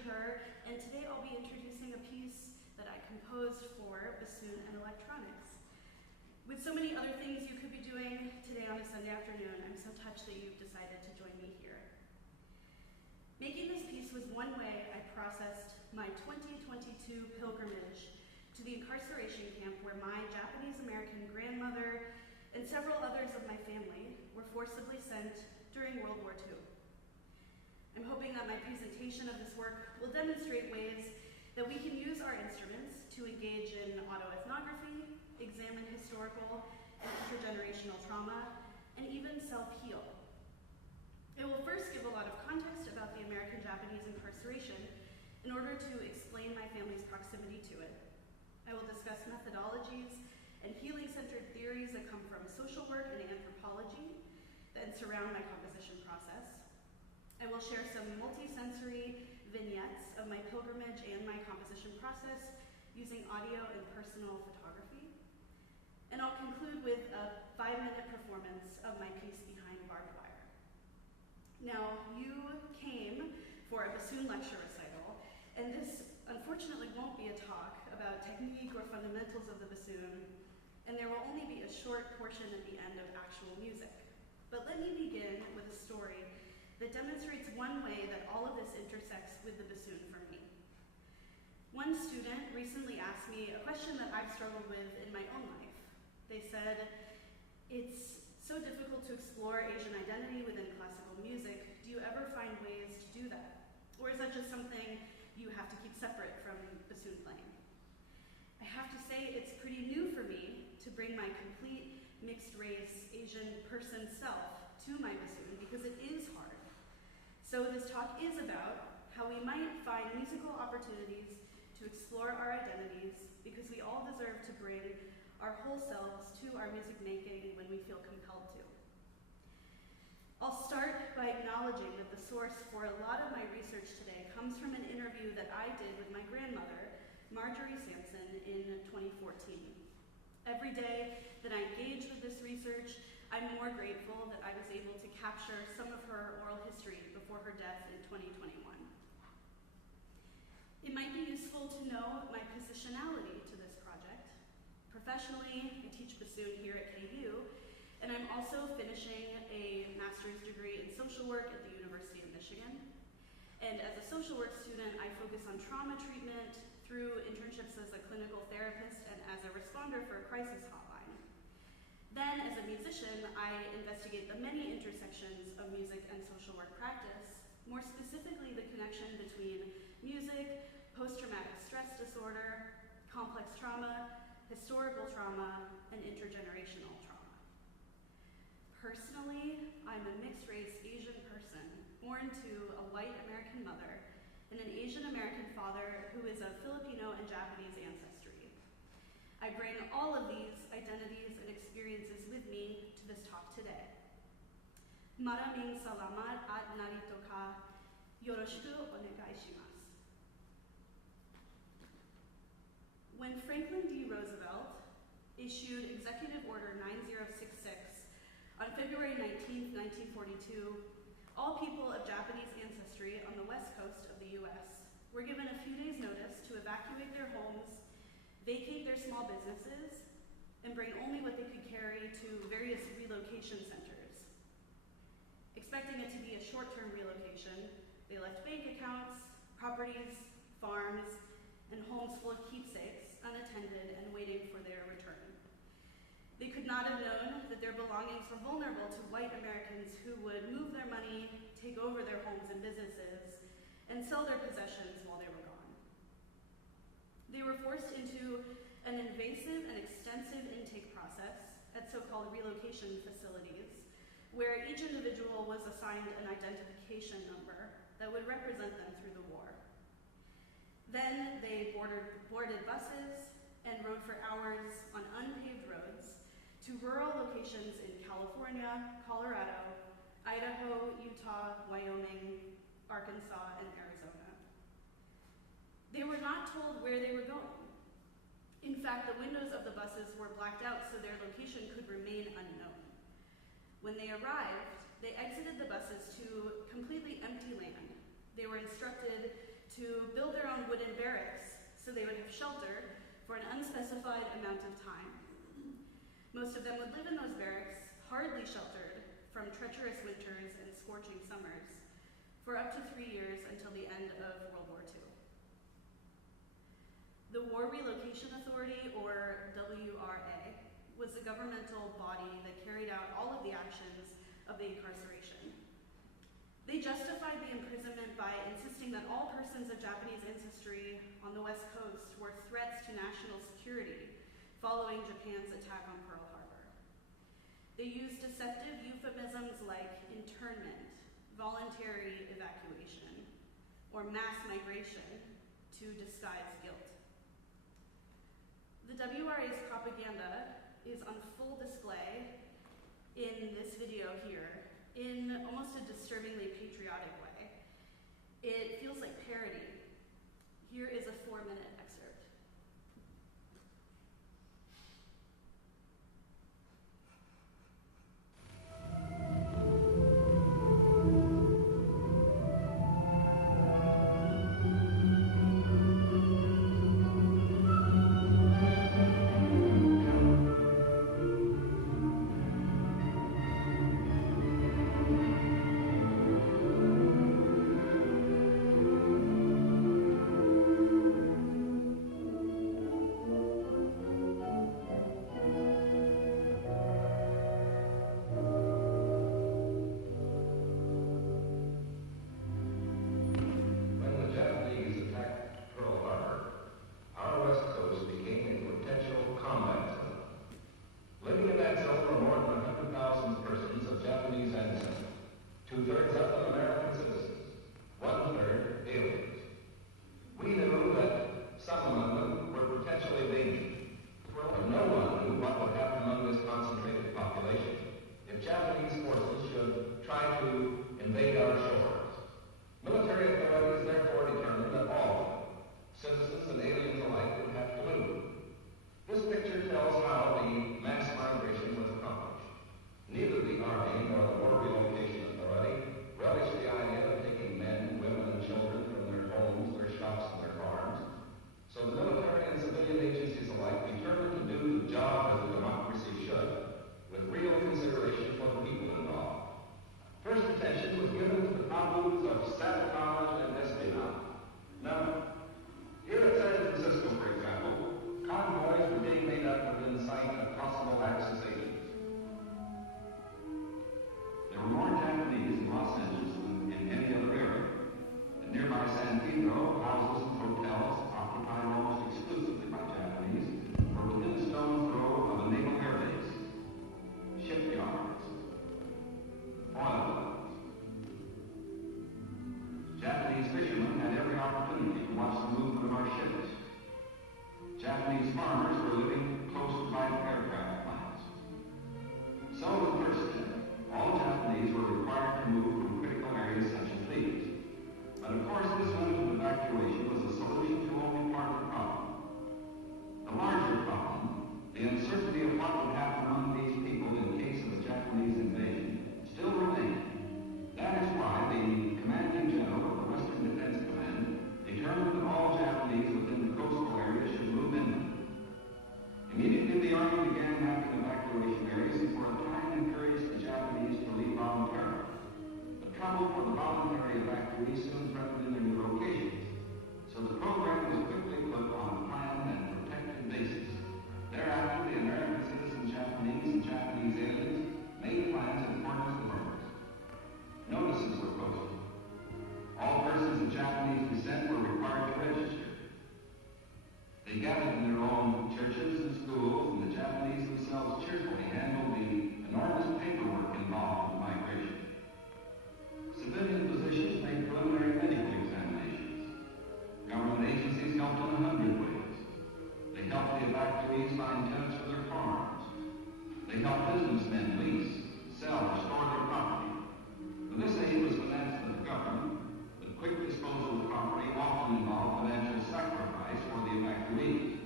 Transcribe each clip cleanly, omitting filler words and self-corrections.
appreciate her, and today I'll be introducing a piece that I composed for bassoon and electronics. With so many other things you could be doing today on a Sunday afternoon, I'm so touched that you've decided to join me here. Making this piece was one way I processed my 2022 pilgrimage to the incarceration camp where my Japanese-American grandmother and several others of my family were forcibly sent during World War II. I'm hoping that my presentation of this work will demonstrate ways that we can use our instruments to engage in autoethnography, examine historical and intergenerational trauma, and even self-heal. It will first give a lot of context about the American-Japanese incarceration in order to explain my family's proximity to it. I will discuss methodologies and healing-centered theories that come from social work and anthropology that surround my composition process. I will share some multi-sensory vignettes of my pilgrimage and my composition process using audio and personal photography. And I'll conclude with a 5-minute performance of my piece Behind Barbed Wire. Now, you came for a bassoon lecture recital, and this unfortunately won't be a talk about technique or fundamentals of the bassoon, and there will only be a short portion at the end of actual music. But let me begin with a story that demonstrates one way that all of this intersects with the bassoon for me. One student recently asked me a question that I've struggled with in my own life. They said, "It's so difficult to explore Asian identity within classical music. Do you ever find ways to do that? Or is that just something you have to keep separate from bassoon playing?" I have to say it's pretty new for me to bring my complete mixed race Asian person self to my bassoon because it is hard. So this talk is about how we might find musical opportunities to explore our identities because we all deserve to bring our whole selves to our music making when we feel compelled to. I'll start by acknowledging that the source for a lot of my research today comes from an interview that I did with my grandmother, Midori Samson, in 2014. Every day that I engage with this research, I'm more grateful that I was able to capture some of her oral history before her death in 2021. It might be useful to know my positionality to this project. Professionally, I teach bassoon here at KU, and I'm also finishing a master's degree in social work at the University of Michigan. And as a social work student, I focus on trauma treatment through internships as a clinical therapist and as a responder for a crisis hotline. Then, as a musician, I investigate the many intersections of music and social work practice, more specifically the connection between music, post-traumatic stress disorder, complex trauma, historical trauma, and intergenerational trauma. Personally, I'm a mixed-race Asian person, born to a white American mother and an Asian American father who is of Filipino and Japanese ancestry. I bring all of these identities and experiences with me to this talk today. Maraming salamat at narito ka. Yoroshiku onegai shimasu. When Franklin D. Roosevelt issued Executive Order 9066 on February 19, 1942, all people of Japanese ancestry on the west coast of the U.S. were given a few days' notice to evacuate their homes, vacate their small businesses, and bring only what they could carry to various relocation centers. Expecting it to be a short-term relocation, they left bank accounts, properties, farms, and homes full of keepsakes unattended and waiting for their return. They could not have known that their belongings were vulnerable to white Americans who would move their money, take over their homes and businesses, and sell their possessions while they were gone. They were forced into an invasive and extensive intake process at so-called relocation facilities, where each individual was assigned an identification number that would represent them through the war. Then they boarded buses and rode for hours on unpaved roads to rural locations in California, Colorado, Idaho, Utah, Wyoming, Arkansas, and Arizona. They were not told where they were going. In fact, the windows of the buses were blacked out so their location could remain unknown. When they arrived, they exited the buses to completely empty land. They were instructed to build their own wooden barracks so they would have shelter for an unspecified amount of time. Most of them would live in those barracks, hardly sheltered from treacherous winters and scorching summers, for up to 3 years until the end of World War II. The War Relocation Authority, or WRA, was a governmental body that carried out all of the actions of the incarceration. They justified the imprisonment by insisting that all persons of Japanese ancestry on the West Coast were threats to national security following Japan's attack on Pearl Harbor. They used deceptive euphemisms like internment, voluntary evacuation, or mass migration to disguise guilt. The WRA's propaganda is on full display in this video here in almost a disturbingly patriotic way. It feels like parody. Here is a 4-minute excerpt. Quick disposal of property often involved financial sacrifice for the evacuees.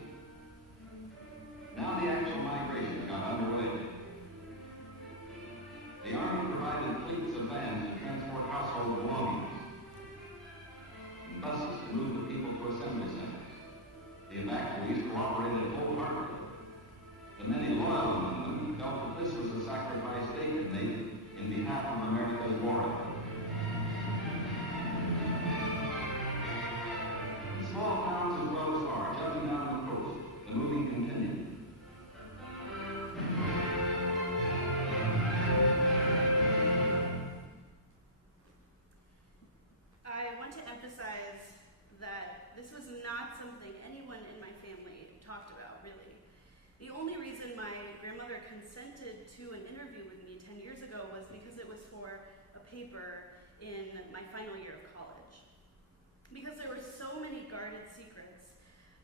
talked about, really. The only reason my grandmother consented to an interview with me 10 years ago was because it was for a paper in my final year of college. Because there were so many guarded secrets,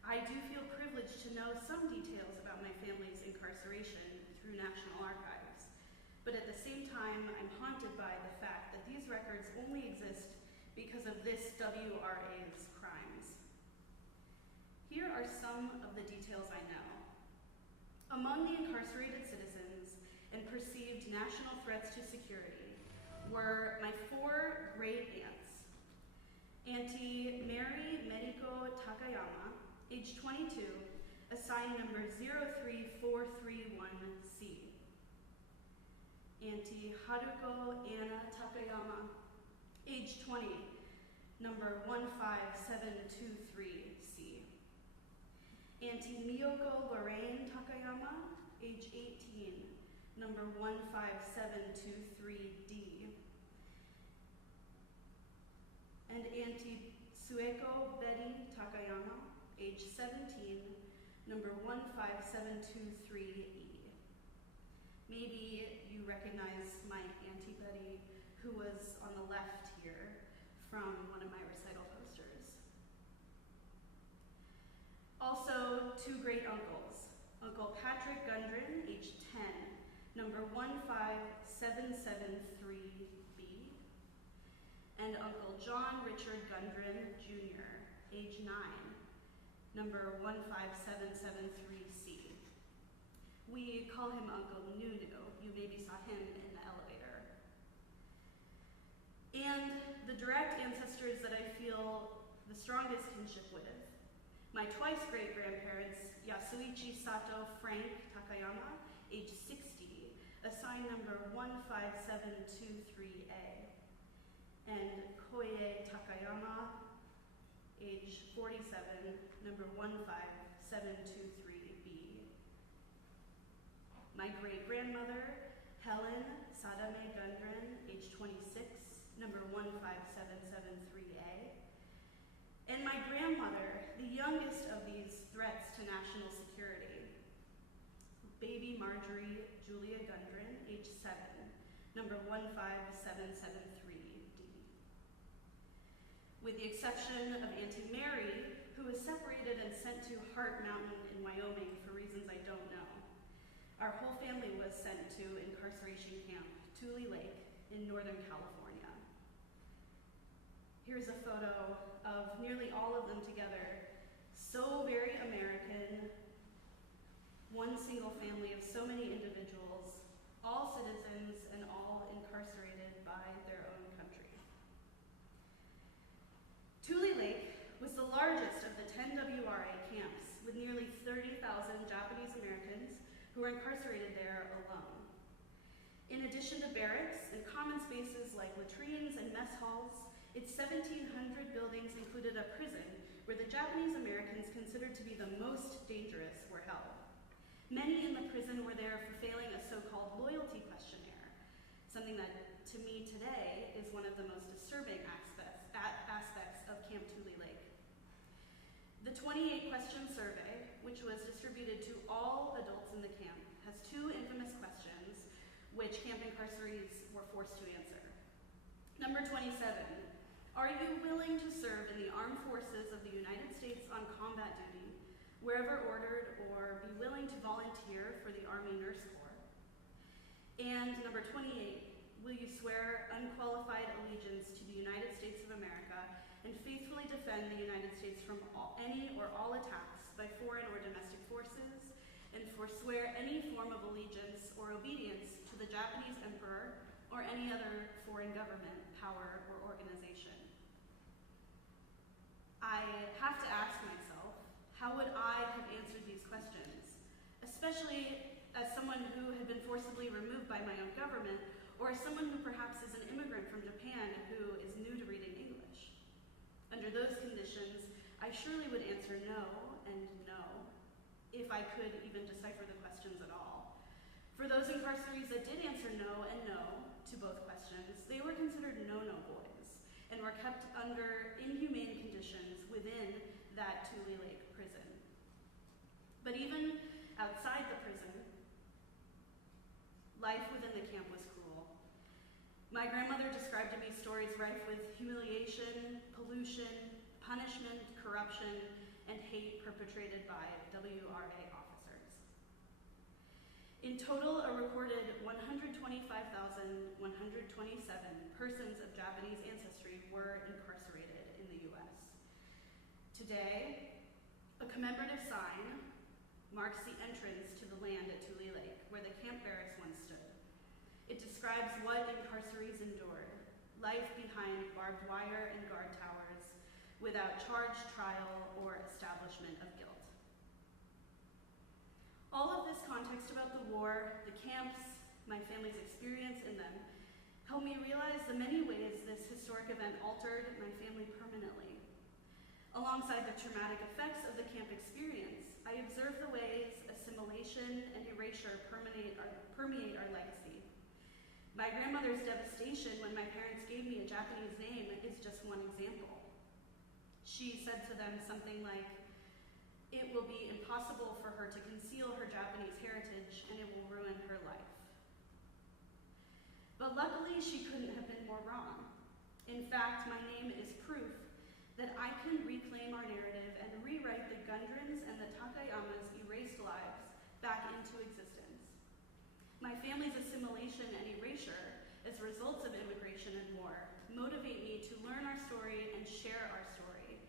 I do feel privileged to know some details about my family's incarceration through National Archives. But at the same time, I'm haunted by the fact that these records only exist because of this WRA's crimes. Here are some of the details I know. Among the incarcerated citizens and perceived national threats to security were my 4 great aunts. Auntie Mary Meriko Takayama, age 22, assigned number 03431C. Auntie Haruko Anna Takayama, age 20, number 15723C. Auntie Miyoko Lorraine Takayama, age 18, number 15723D. And Auntie Sueko Betty Takayama, age 17, number 15723E. Maybe you recognize my Auntie Betty, who was on the left here from one of my recital posters. Also, 2 great uncles. Uncle Patrick Gundren, age 10, number 15773B. And Uncle John Richard Gundren, Jr., age 9, number 15773C. We call him Uncle Nunu. You maybe saw him in the elevator. And the direct ancestors that I feel the strongest kinship with. My twice great-grandparents, Yasuichi Sato Frank Takayama, age 60, assigned number 15723A, and Koye Takayama, age 47, number 15723B. My great-grandmother, Helen Sadame Gundren, age 26, number 15773A, and my grandmother, the youngest of these threats to national security, baby Marjorie Julia Gundren, age 7, number 15773D. With the exception of Auntie Mary, who was separated and sent to Hart Mountain in Wyoming for reasons I don't know. Our whole family was sent to incarceration camp, Tule Lake, in Northern California. Here's a photo of nearly all of them together, so very American, one single family of so many individuals, all citizens and all incarcerated by their own country. Tule Lake was the largest of the 10 WRA camps, with nearly 30,000 Japanese Americans who were incarcerated there alone. In addition to barracks and common spaces like latrines and mess halls, its 1,700 buildings included a prison where the Japanese Americans considered to be the most dangerous were held. Many in the prison were there for failing a so-called loyalty questionnaire, something that, to me today, is one of the most disturbing aspects of Camp Tule Lake. The 28-question survey, which was distributed to all adults in the camp, has 2 infamous questions which camp incarcerees were forced to answer. Number 27, are you willing to serve in the armed forces of the United States on combat duty, wherever ordered, or be willing to volunteer for the Army Nurse Corps? And number 28, will you swear unqualified allegiance to the United States of America and faithfully defend the United States from any or all attacks by foreign or domestic forces, and forswear any form of allegiance or obedience to the Japanese Emperor or any other foreign government, power, or organization? I have to ask myself, how would I have answered these questions, especially as someone who had been forcibly removed by my own government, or as someone who perhaps is an immigrant from Japan who is new to reading English? Under those conditions, I surely would answer no and no, if I could even decipher the questions at all. For those incarcerees that did answer no and no to both questions, they were considered no-no boys and were kept under inhumane conditions within that Tule Lake prison. But even outside the prison, life within the camp was cruel. My grandmother described to me stories rife with humiliation, pollution, punishment, corruption, and hate perpetrated by WRA officers. In total, a recorded 125,127 persons of Japanese ancestry were incarcerated in the US. Today, a commemorative sign marks the entrance to the land at Tule Lake, where the camp barracks once stood. It describes what incarcerees endured, life behind barbed wire and guard towers, without charge, trial, or establishment of guilt. All of this context about the war, the camps, my family's experience in them, helped me realize the many ways this historic event altered my family permanently. Alongside the traumatic effects of the camp experience, I observed the ways assimilation and erasure permeate our legacy. My grandmother's devastation when my parents gave me a Japanese name is just one example. She said to them something like, "It will be impossible for her to conceal her Japanese heritage, and it will ruin her life." But luckily, she couldn't have been more wrong. In fact, my name is proof that I can reclaim our narrative and rewrite the Gundrins and the Takayama's erased lives back into existence. My family's assimilation and erasure as results of immigration and war motivate me to learn our story and share our story.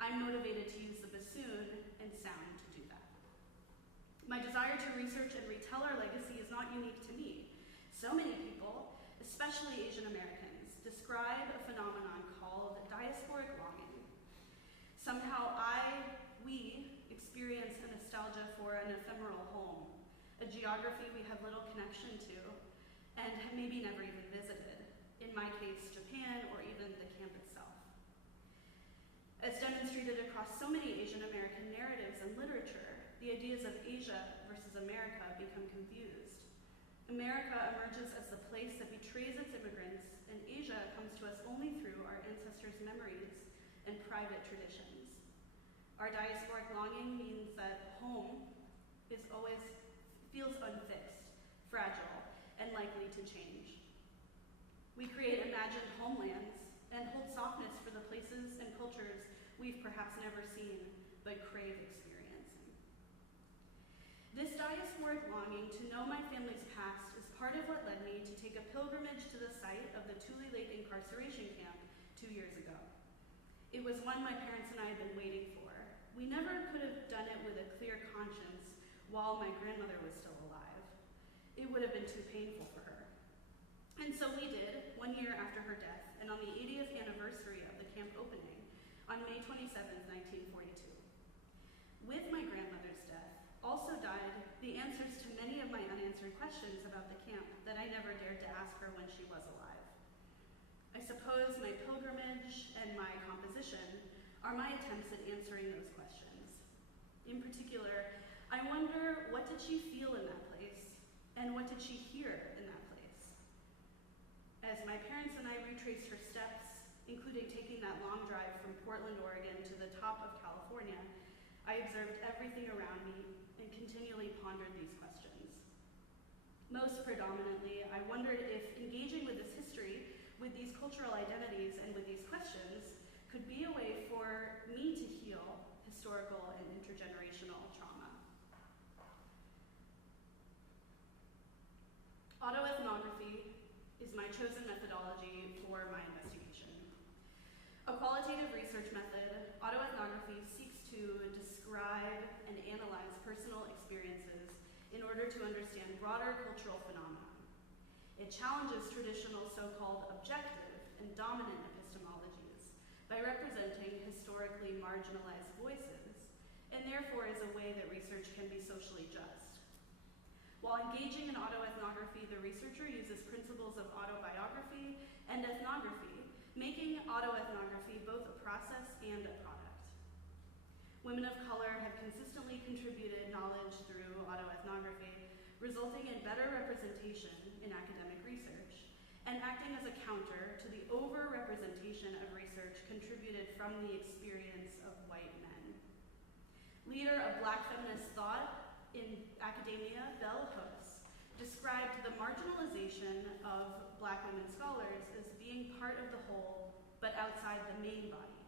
I'm motivated to use the bassoon and sound to do that. My desire to research and retell our legacy is not unique to me. So many people, especially Asian Americans, describe a phenomenon called diasporic longing. Somehow we experience a nostalgia for an ephemeral home, a geography we have little connection to and have maybe never even visited, in my case, Japan or even the camp itself. As demonstrated across so many Asian American narratives and literature, the ideas of Asia versus America become confused. America emerges as the place that betrays its immigrants, and Asia comes to us only through our ancestors' memories and private traditions. Our diasporic longing means that home feels unfixed, fragile, and likely to change. We create imagined homelands and hold softness for the places and cultures we've perhaps never seen but crave experiencing. This diasporic longing to know my family's past is part of what led me to take a pilgrimage to the site of the Tule Lake incarceration camp 2 years ago. It was one my parents and I had been waiting for. We never could have done it with a clear conscience while my grandmother was still alive. It would have been too painful for her. And so we did, 1 year after her death, and on the 80th anniversary of the camp opening, on May 27, 1942. With my grandmother's death, also died the answers to many of my unanswered questions about the camp that I never dared to ask her when she was alive. I suppose my pilgrimage and my composition are my attempts at answering those questions. In particular, I wonder, what did she feel in that place, and what did she hear in that place? As my parents and I retraced her steps, including taking that long drive from Portland, Oregon to the top of California, I observed everything around me and continually pondered these questions. Most predominantly, I wondered if engaging with this history, with these cultural identities, and with these questions could be a way for me to heal historical and intergenerational trauma. Autoethnography is my chosen methodology for my investigation. A qualitative research method, autoethnography seeks to describe and analyze personal experiences in order to understand broader cultural phenomena. It challenges traditional so-called objective and dominant epistemologies by representing historically marginalized voices, and therefore is a way that research can be socially just. While engaging in autoethnography, the researcher uses principles of autobiography and ethnography, making autoethnography both a process and a product. Women of color have consistently contributed knowledge through autoethnography, resulting in better representation in academic research, and acting as a counter to the over-representation of research contributed from the experience of white men. leader of Black feminist thought in academia, Bell Hooks, described the marginalization of Black women scholars as being part of the whole, but outside the main body.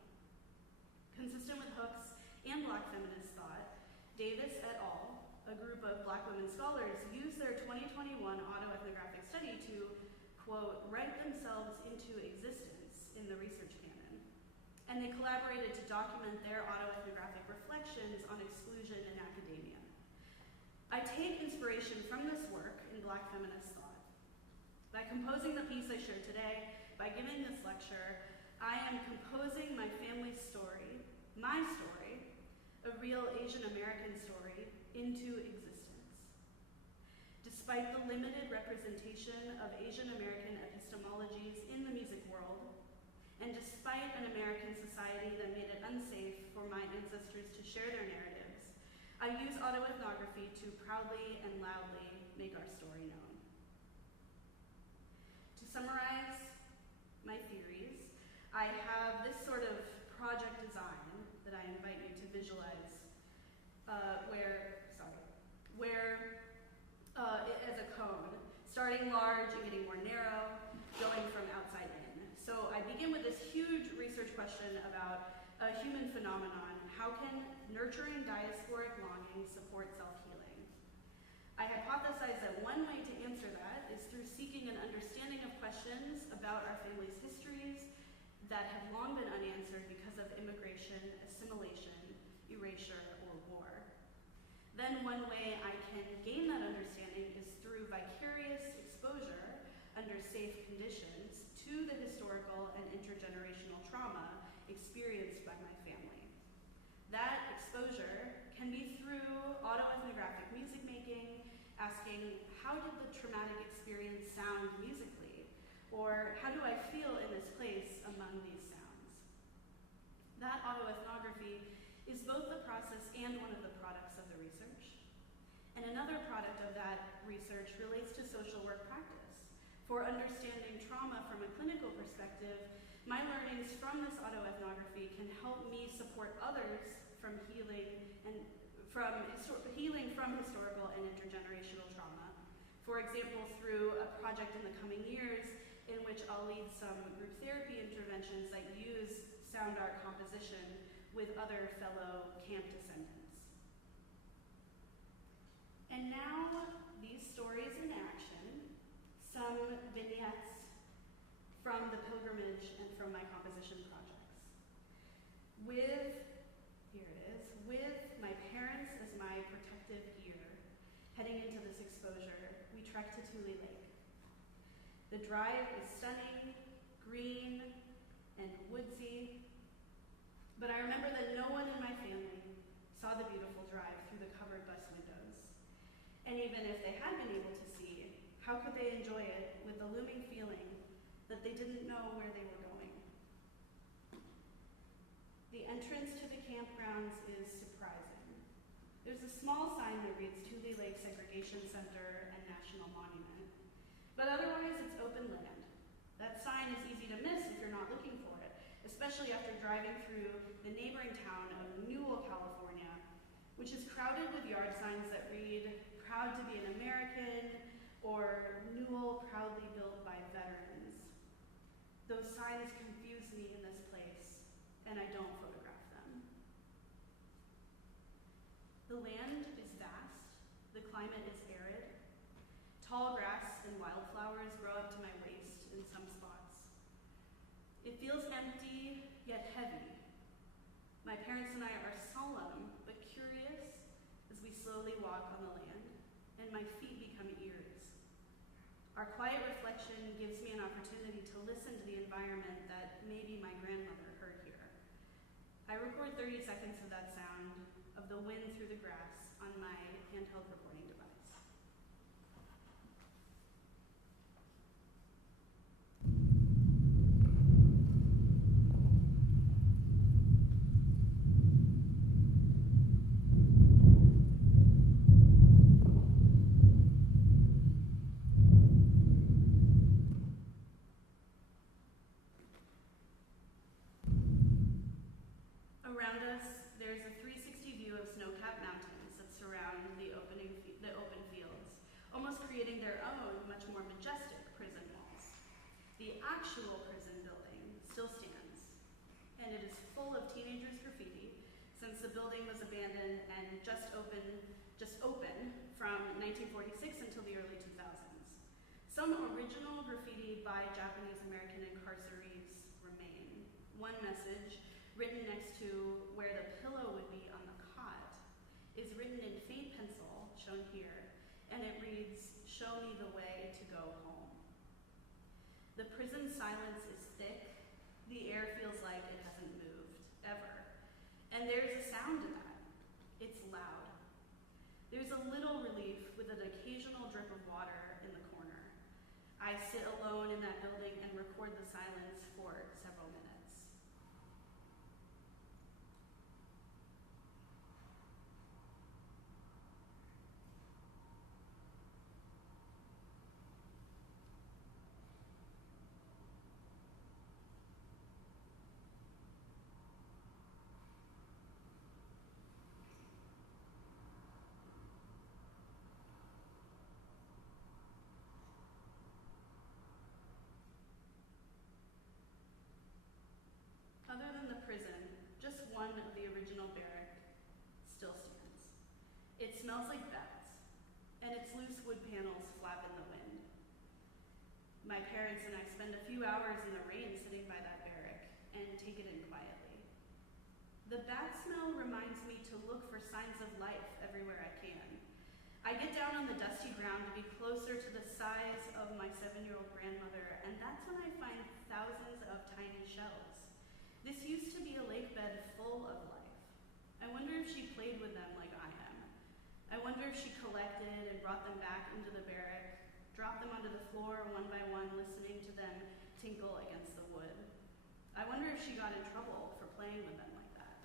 Consistent with Hooks and Black feminist thought, Davis et al., a group of Black women scholars, used their 2021 autoethnographic study to, quote, write themselves into existence in the research canon. And they collaborated to document their autoethnographic reflections on exclusion in academia. I take inspiration from this work in Black feminist thought. By composing the piece I shared today, by giving this lecture, I am composing my family's story, my story, a real Asian American story, into existence. Despite the limited representation of Asian American epistemologies in the music world, and despite an American society that made it unsafe for my ancestors to share their narratives, I use autoethnography to proudly and loudly make our story known. To summarize my theories, I have this sort of project design that I invite you to visualize, as a cone, starting large and getting more narrow, going from outside in. So I begin with this huge research question about a human phenomenon. How can nurturing diasporic longing support self-healing? I hypothesize that one way to answer that is through seeking an understanding of questions about our family's histories that have long been unanswered because of immigration, assimilation, erasure, or war. Then one way I can gain that understanding is through vicarious exposure under safe conditions to the historical and intergenerational trauma experienced by my family. That exposure can be through autoethnographic music making, asking, how did the traumatic experience sound musically? Or how do I feel in this place among these sounds? That autoethnography is both the process and one of the products of the research. And another product of that research relates to social work practice. For understanding trauma from a clinical perspective, my learnings from this autoethnography can help me support others from healing from historical and intergenerational trauma. For example, through a project in the coming years in which I'll lead some group therapy interventions that use sound art composition with other fellow camp descendants. And now, these stories in action, some vignettes from the pilgrimage and from my composition projects. With my parents as my protective gear, heading into this exposure, we trek to Tule Lake. The drive is stunning, green, and woodsy, but I remember that no one in my family saw the beautiful drive through the covered bus windows. And even if they had been able to see, how could they enjoy it with the looming feeling that they didn't know where they were going? The entrance to the campgrounds is surprising. There's a small sign that reads Tule Lake Segregation Center and National Monument, but otherwise it's open land. That sign is easy to miss if you're not looking for it, especially after driving through the neighboring town of Newell, California, which is crowded with yard signs that read, proud to be an American, or Newell proudly built by veterans. Those signs confuse me in this place, and I don't photograph them. The land is vast, the climate is arid. Tall grass and wildflowers grow up to my waist in some spots. It feels empty, yet heavy. My parents and I are solemn, but curious as we slowly walk on the land, and my feet become ears. Our quiet reflection gives me an opportunity to listen to the environment that maybe my grandmother heard here. I record 30 seconds of that sound, of the wind through the grass, on my handheld recording device. Around us, there's a 360 view of snow snow-capped mountains that surround the open fields, almost creating their own, much more majestic prison walls. The actual prison building still stands, and it is full of teenagers' graffiti since the building was abandoned and just open from 1946 until the early 2000s. Some original graffiti by Japanese American incarcerees remain. One message, written next to where the pillow would be on the cot, is written in faint pencil, shown here, and it reads, "Show me the way to go home." The prison silence is thick. The air feels like it hasn't moved, ever. And there's a sound to that. It's loud. There's a little relief with an occasional drip of water in the corner. I sit alone in that building and record the silence for several minutes. Other than the prison, just one of the original barrack still stands. It smells like bats, and its loose wood panels flap in the wind. My parents and I spend a few hours in the rain sitting by that barrack and take it in quietly. The bat smell reminds me to look for signs of life everywhere I can. I get down on the dusty ground to be closer to the size of my 7-year-old grandmother, and that's when I find thousands of tiny shells. This used to be a lake bed full of life. I wonder if she played with them like I am. I wonder if she collected and brought them back into the barrack, dropped them onto the floor one by one, listening to them tinkle against the wood. I wonder if she got in trouble for playing with them like that.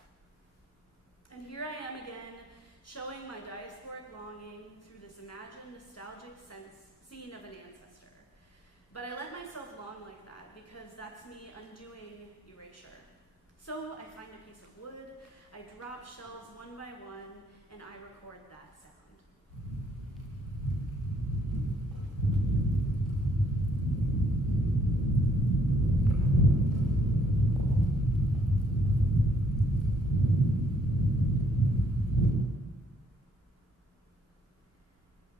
And here I am again, showing my diasporic longing through this imagined nostalgic scene of an ancestor. But I let myself long like that because that's me undoing erasure. So I find a piece of wood, I drop shells one by one, and I record that sound.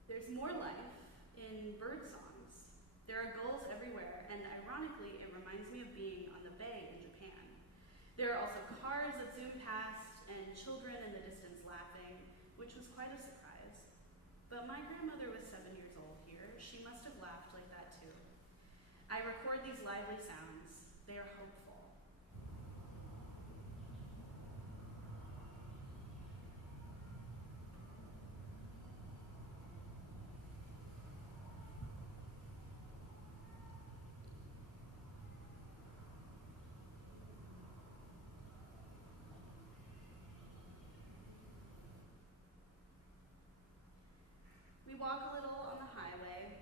There's more life in bird songs. There are gulls everywhere, and ironically, it reminds me of being on the bay in Japan. There are also cars that zoom past and children in the distance laughing, which was quite a surprise. But my grandmother was 7 years old here. She must have laughed like that too. I record these lively sounds. They are hopeful. We walk a little on the highway,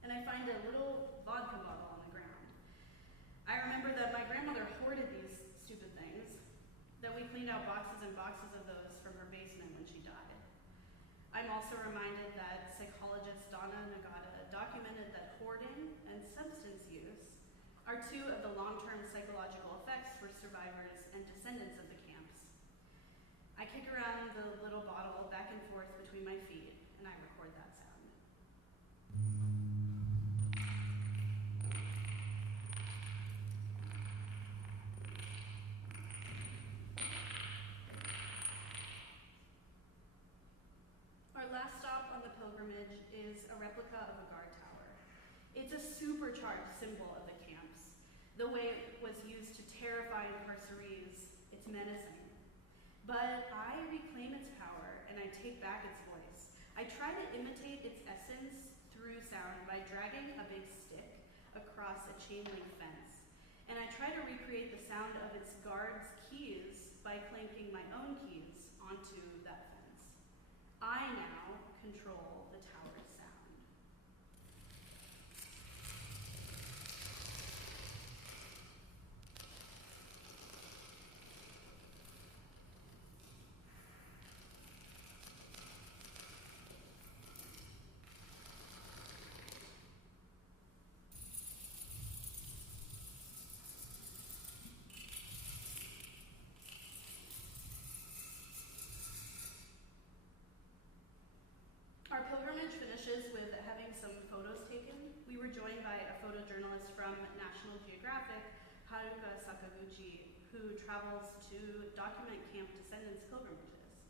and I find a little vodka bottle on the ground. I remember that my grandmother hoarded these stupid things, that we cleaned out boxes and boxes of those from her basement when she died. I'm also reminded that psychologist Donna Nagata documented that hoarding and substance use are two of the long-term psychological effects for survivors and descendants of the camps. I kick around the little bottle back and forth between my feet, and I record that sound. Our last stop on the pilgrimage is a replica of a guard tower. It's a supercharged symbol of the camps. The way it was used to terrify incarcerees, it's menacing. But I reclaim its power, and I take back its voice. I try to imitate its essence through sound by dragging a big stick across a chain link fence. And I try to recreate the sound of its guards' keys by clanking my own keys onto that fence. I now control the tower's sound. ambitious with having some photos taken, we were joined by a photojournalist from National Geographic, Haruka Sakaguchi, who travels to document camp descendants' pilgrimages.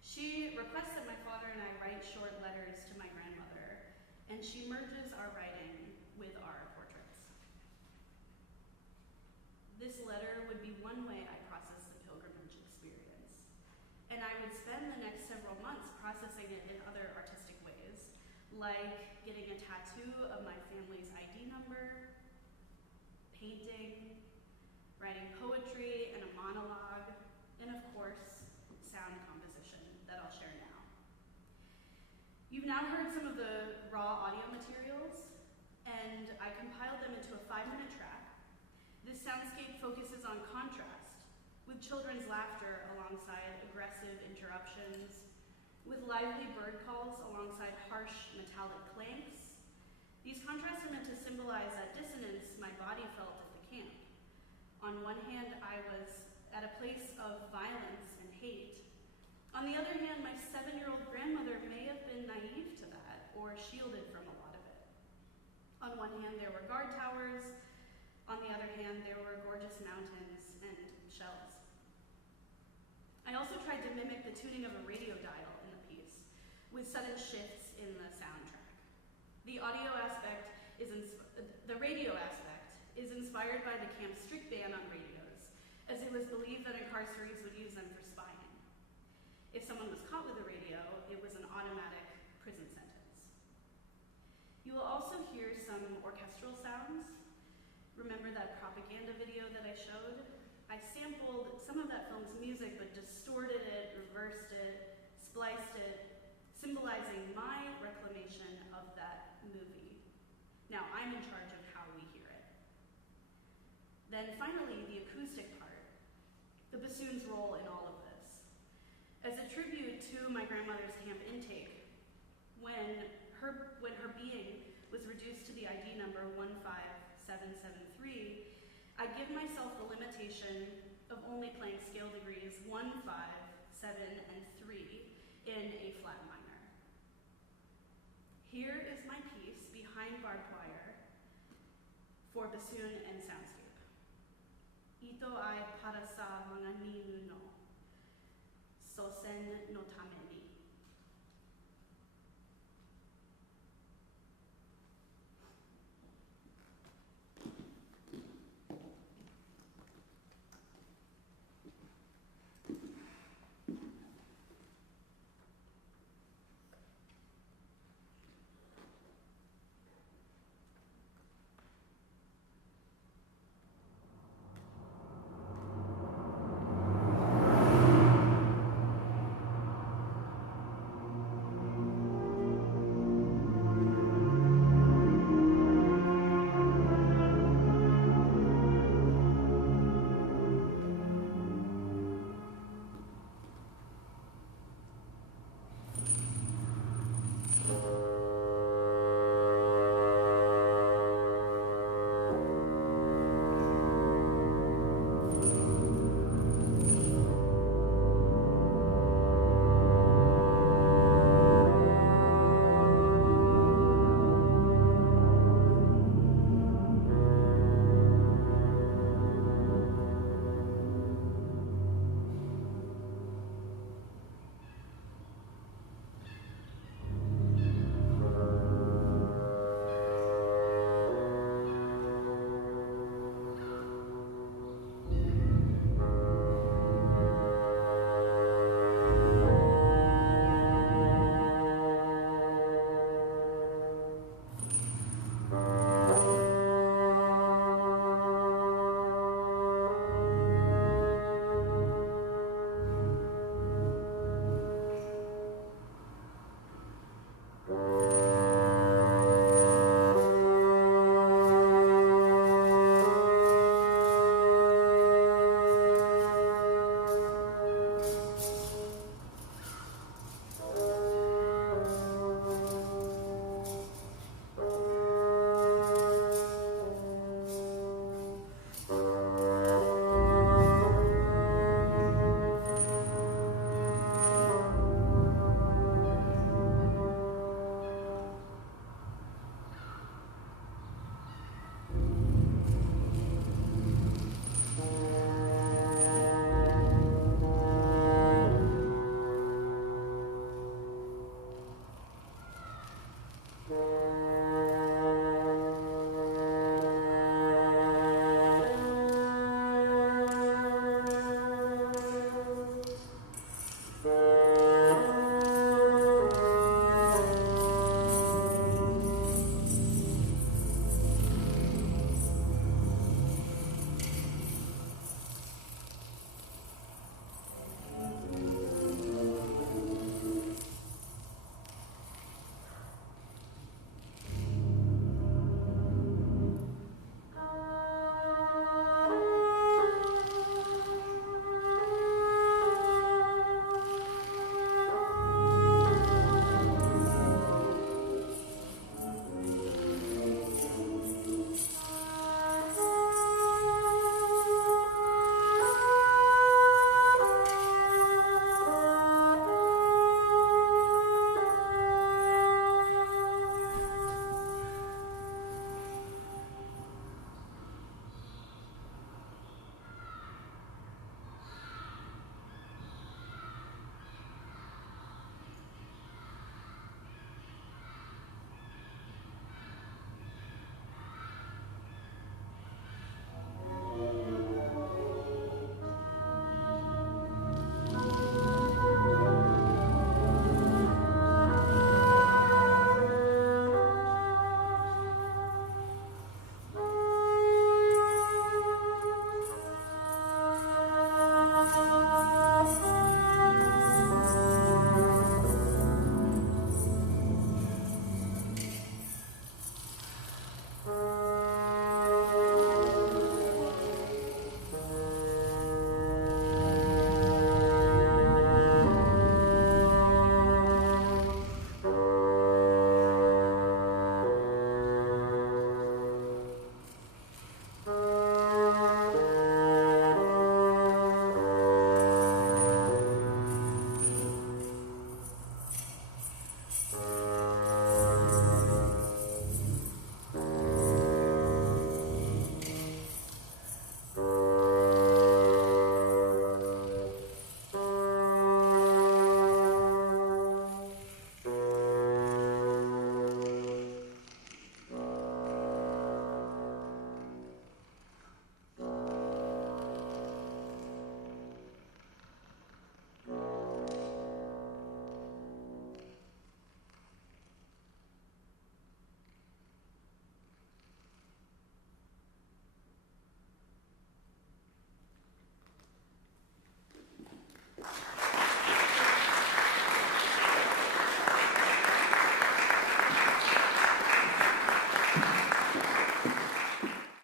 She requests that my father and I write short letters to my grandmother, and she merges our writing with our portraits. This letter would be one way I process the pilgrimage experience, and I would spend the next several months processing it in other artistic ways, like getting a tattoo of my family's ID number, painting, writing poetry and a monologue, and of course, sound composition that I'll share now. You've now heard some of the raw audio materials, and I compiled them into a 5-minute track. This soundscape focuses on contrast, with children's laughter alongside aggressive interruptions, with lively bird calls alongside harsh metallic clanks. These contrasts are meant to symbolize that dissonance my body felt at the camp. On one hand, I was at a place of violence and hate. On the other hand, my 7-year-old grandmother may have been naive to that or shielded from a lot of it. On one hand, there were guard towers. On the other hand, there were gorgeous mountains and shells. I also tried to mimic the tuning of a radio dial in the piece, with sudden shifts in the soundtrack. The radio aspect is inspired by the camp's strict ban on radios, as it was believed that incarcerees would use them for spying. If someone was caught with a radio, it was an automatic prison sentence. You will also hear some orchestral sounds. Remember that propaganda video that I showed? I sampled some of that film's music, but distorted it, reversed it, spliced it, symbolizing my reclamation of that movie. Now, I'm in charge of how we hear it. Then finally, the acoustic part, the bassoon's role in all of this. As a tribute to my grandmother's camp intake, when her being was reduced to the ID number 15773, I give myself the limitation of only playing scale degrees 1, 5, 7, and 3 in a flat minor. Here is my piece, Behind Barbed Wire, for bassoon and soundscape. Ito ai para sa mga ninuno, sosen no tame